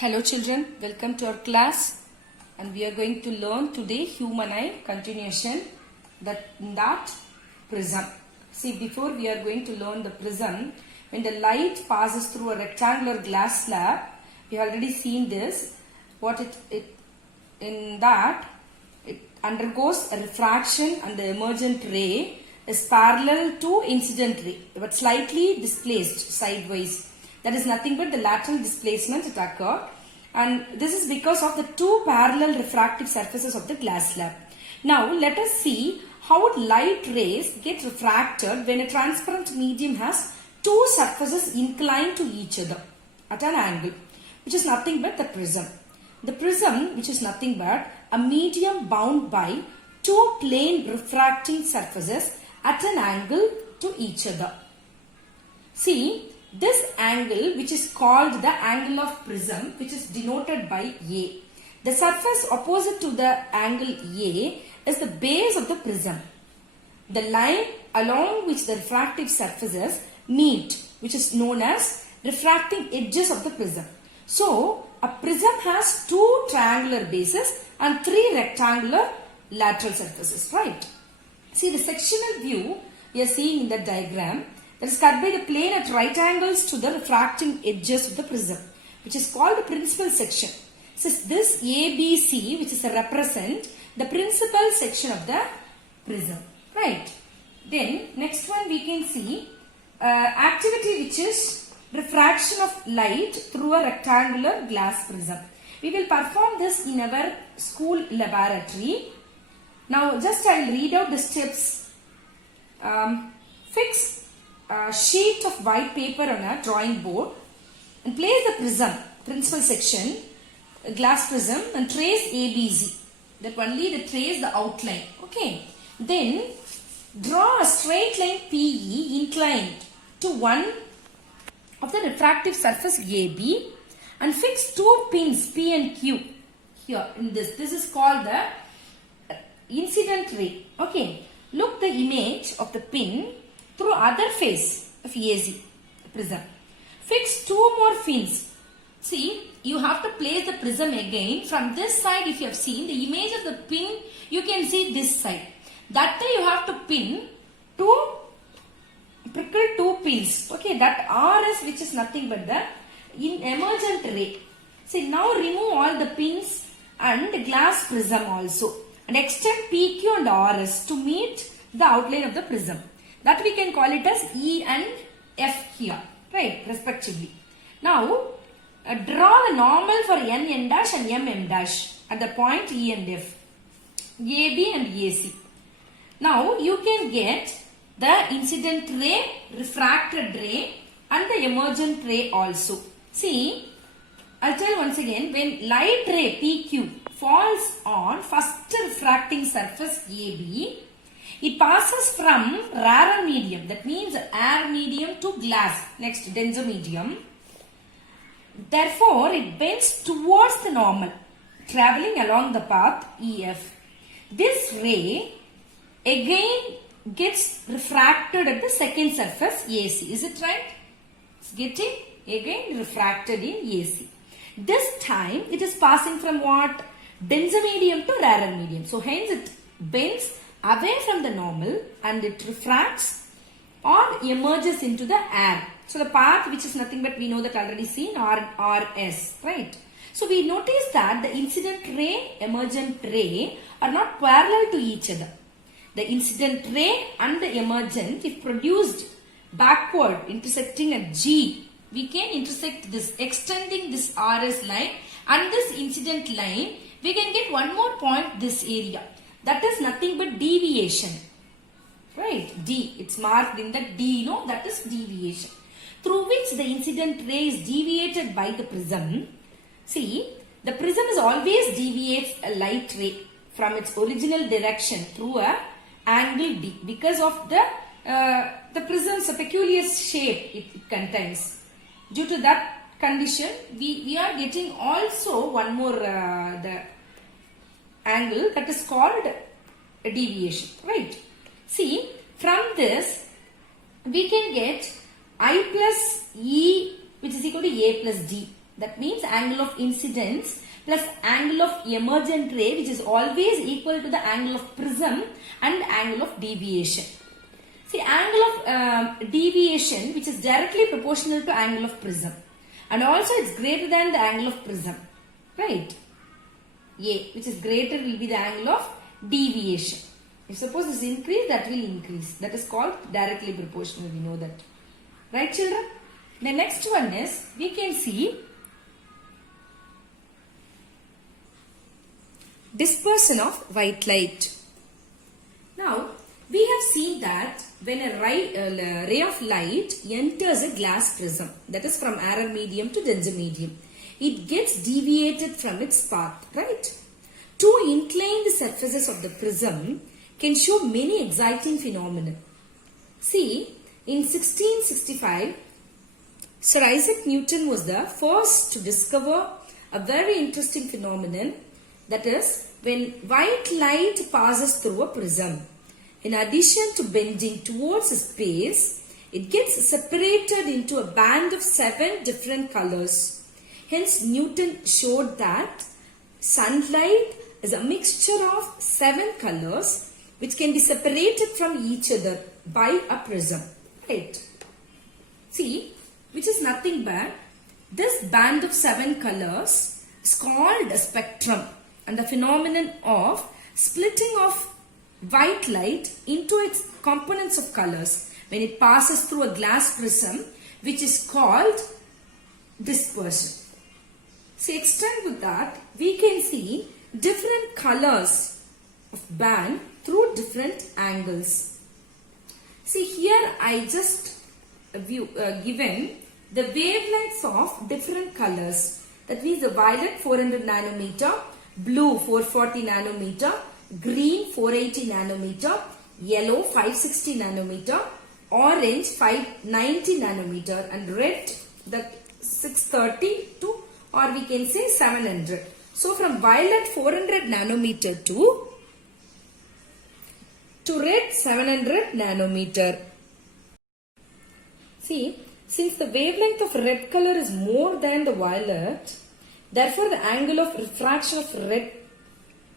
Hello children, welcome to our class and we are going to learn today human eye continuation that prism. See, before we are going to learn the prism, when the light passes through a rectangular glass slab, we have already seen this, it undergoes a refraction and the emergent ray is parallel to incident ray but slightly displaced sideways. That is nothing but the lateral displacement it occurred, and this is because of the two parallel refractive surfaces of the glass slab. Now let us see how light rays get refracted when a transparent medium has two surfaces inclined to each other at an angle, which is nothing but the prism. The prism, which is nothing but a medium bound by two plane refracting surfaces at an angle to each other. See, this angle, which is called the angle of prism, which is denoted by A. The surface opposite to the angle A is the base of the prism. The line along which the refractive surfaces meet, which is known as refracting edges of the prism. So, a prism has two triangular bases and three rectangular lateral surfaces, right? See, the sectional view we are seeing in the diagram that is cut by the plane at right angles to the refracting edges of the prism, which is called the principal section. So, this ABC, which is represent the principal section of the prism, right? Then, next one we can see activity which is refraction of light through a rectangular glass prism. We will perform this in our school laboratory. Now, just I will read out the steps. Fix a sheet of white paper on a drawing board and place the prism, principal section, a glass prism, and trace ABC. That only the trace the outline. Okay. Then draw a straight line PE inclined to one of the refractive surface AB and fix two pins P and Q here in this. This is called the incident ray. Okay. Look the image of the pin through other face of AC prism. Fix two more fins. See, you have to place the prism again. From this side, if you have seen the image of the pin, you can see this side. That time you have to prickle two pins. Okay, that RS, which is nothing but the emergent ray. See, now remove all the pins and the glass prism also and extend PQ and RS to meet the outline of the prism. That we can call it as E and F here, right, respectively. Now, draw the normal for N dash and M dash at the point E and F, AB and AC. Now, you can get the incident ray, refracted ray and the emergent ray also. See, I'll tell once again, when light ray PQ falls on first refracting surface AB, it passes from rarer medium, that means air medium, to glass, next denser medium. Therefore, it bends towards the normal, travelling along the path EF. This ray again gets refracted at the second surface AC. Is it right? It's getting again refracted in AC. This time it is passing from what? Denser medium to rarer medium. So, hence it bends away from the normal and it refracts or emerges into the air. So, the path which is nothing but we know that already seen RS, right? So, we notice that the incident ray, emergent ray are not parallel to each other. The incident ray and the emergent, if produced backward intersecting at G, we can intersect this, extending this RS line and this incident line, we can get one more point this area. That is nothing but deviation, right? D, it's marked in the D, no? That is deviation. Through which the incident ray is deviated by the prism. See, the prism is always deviates a light ray from its original direction through a angle D because of the prism's peculiar shape it contains. Due to that condition, we are getting also one more the angle that is called a deviation, right? See, from this we can get I plus E, which is equal to A plus D. That means angle of incidence plus angle of emergent ray, which is always equal to the angle of prism and angle of deviation. See, angle of deviation, which is directly proportional to angle of prism, and also it's greater than the angle of prism, right? A, which is greater, will be the angle of deviation. If suppose this increase, that will increase. That is called directly proportional. We know that, right, children? The next one is, we can see dispersion of white light. Now, we have seen that when a ray of light enters a glass prism, that is from error medium to danger medium, it gets deviated from its path, right? Two inclined surfaces of the prism can show many exciting phenomena. See, in 1665, Sir Isaac Newton was the first to discover a very interesting phenomenon, that is, when white light passes through a prism, in addition to bending towards a space, it gets separated into a band of 7 different colors. Hence, Newton showed that sunlight is a mixture of 7 colors which can be separated from each other by a prism. Right? See, which is nothing but this band of 7 colors is called a spectrum, and the phenomenon of splitting of white light into its components of colors when it passes through a glass prism, which is called dispersion. So extend with that, we can see different colors of band through different angles. See, here I just given the wavelengths of different colors. That means the violet 400 nanometer, blue 440 nanometer, green 480 nanometer, yellow 560 nanometer, orange 590 nanometer, and red that 630 to, or we can say 700. So from violet 400 nanometer to red 700 nanometer. See, since the wavelength of red color is more than the violet, therefore the angle of refraction of red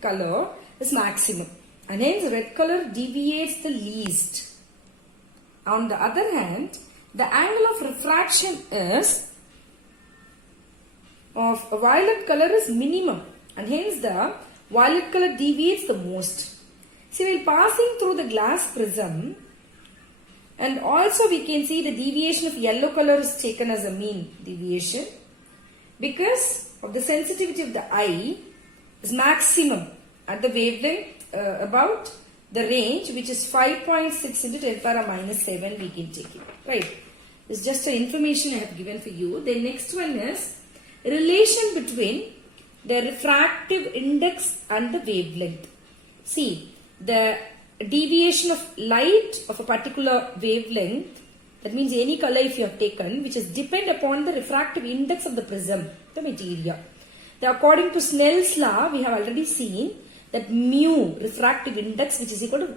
color is maximum, and hence red color deviates the least. On the other hand, the angle of refraction is of violet color is minimum, and hence the violet color deviates the most. See, while passing through the glass prism, and also we can see the deviation of yellow color is taken as a mean deviation, because of the sensitivity of the eye is maximum at the wavelength about the range, which is 5.6 into 10 power minus 7, we can take it, right? It's just an information I have given for you. The next one is relation between the refractive index and the wavelength. See, the deviation of light of a particular wavelength, that means any color if you have taken, which is depend upon the refractive index of the prism, the material. According to Snell's law, we have already seen that mu, refractive index, which is equal to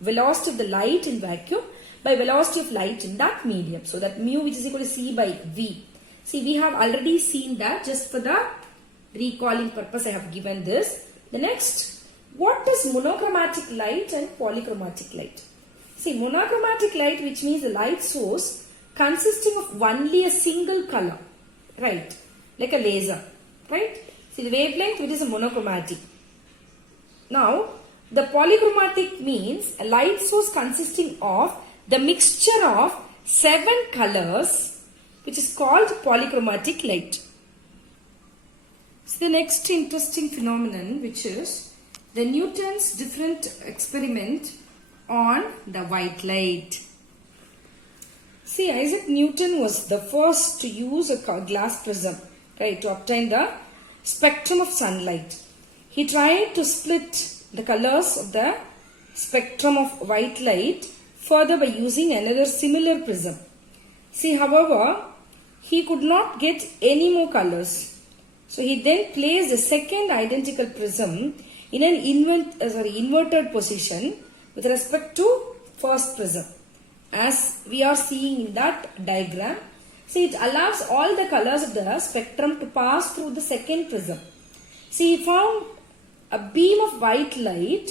velocity of the light in vacuum by velocity of light in that medium. So that mu, which is equal to C by V. See, we have already seen that. Just for the recalling purpose I have given this. The next, what is monochromatic light and polychromatic light? See, monochromatic light, which means the light source consisting of only a single color, right? Like a laser, right? See, the wavelength, which is a monochromatic. Now, the polychromatic means a light source consisting of the mixture of 7 colors, which is called polychromatic light. So the next interesting phenomenon, which is the Newton's different experiment on the white light. See, Isaac Newton was the first to use a glass prism, right, to obtain the spectrum of sunlight. He tried to split the colors of the spectrum of white light further by using another similar prism. See, however, he could not get any more colors. So he then placed a second identical prism in an inverted position with respect to first prism. As we are seeing in that diagram, See, it allows all the colors of the spectrum to pass through the second prism. See, he found a beam of white light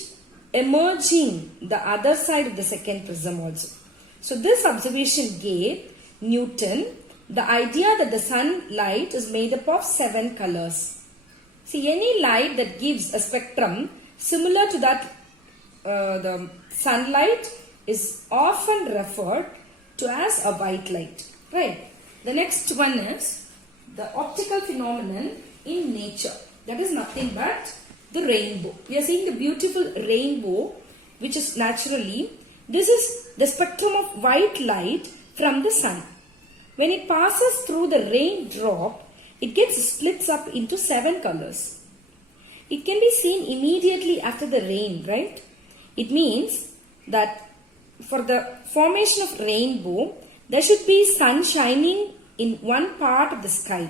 emerging the other side of the second prism also. So, this observation gave Newton the idea that the sunlight is made up of 7 colors. See, any light that gives a spectrum similar to that the sunlight is often referred to as a white light. Right. The next one is the optical phenomenon in nature. That is nothing but the rainbow. We are seeing the beautiful rainbow, which is naturally, this is the spectrum of white light from the sun. When it passes through the raindrop, it gets splits up into 7 colors. It can be seen immediately after the rain, right? It means that for the formation of rainbow, there should be sun shining in one part of the sky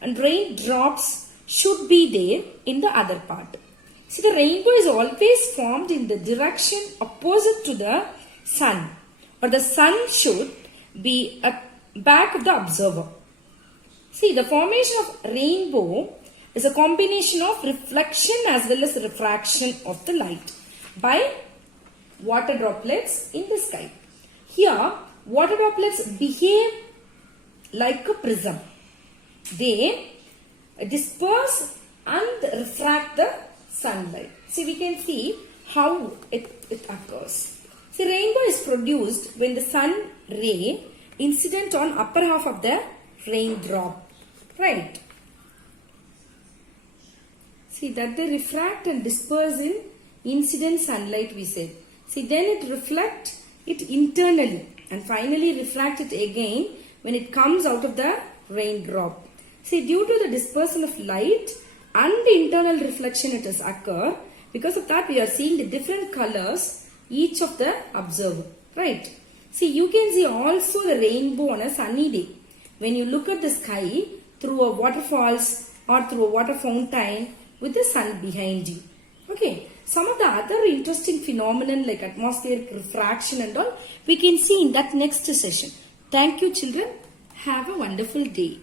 and raindrops should be there in the other part. See, the rainbow is always formed in the direction opposite to the sun, or the sun should be at back of the observer. See, the formation of rainbow is a combination of reflection as well as refraction of the light by water droplets in the sky. Here, water droplets behave like a prism. They disperse and refract the sunlight. See, we can see how it occurs. See, rainbow is produced when the sun ray incident on upper half of the raindrop. Right. See, that they refract and disperse in incident sunlight, we said. See, then it reflects it internally and finally refract it again when it comes out of the raindrop. See, due to the dispersion of light and the internal reflection it has occurred, because of that we are seeing the different colors each of the observer. Right. See, you can see also the rainbow on a sunny day. When you look at the sky through a waterfalls or through a water fountain with the sun behind you. Okay. Some of the other interesting phenomenon like atmospheric refraction and all, we can see in that next session. Thank you, children. Have a wonderful day.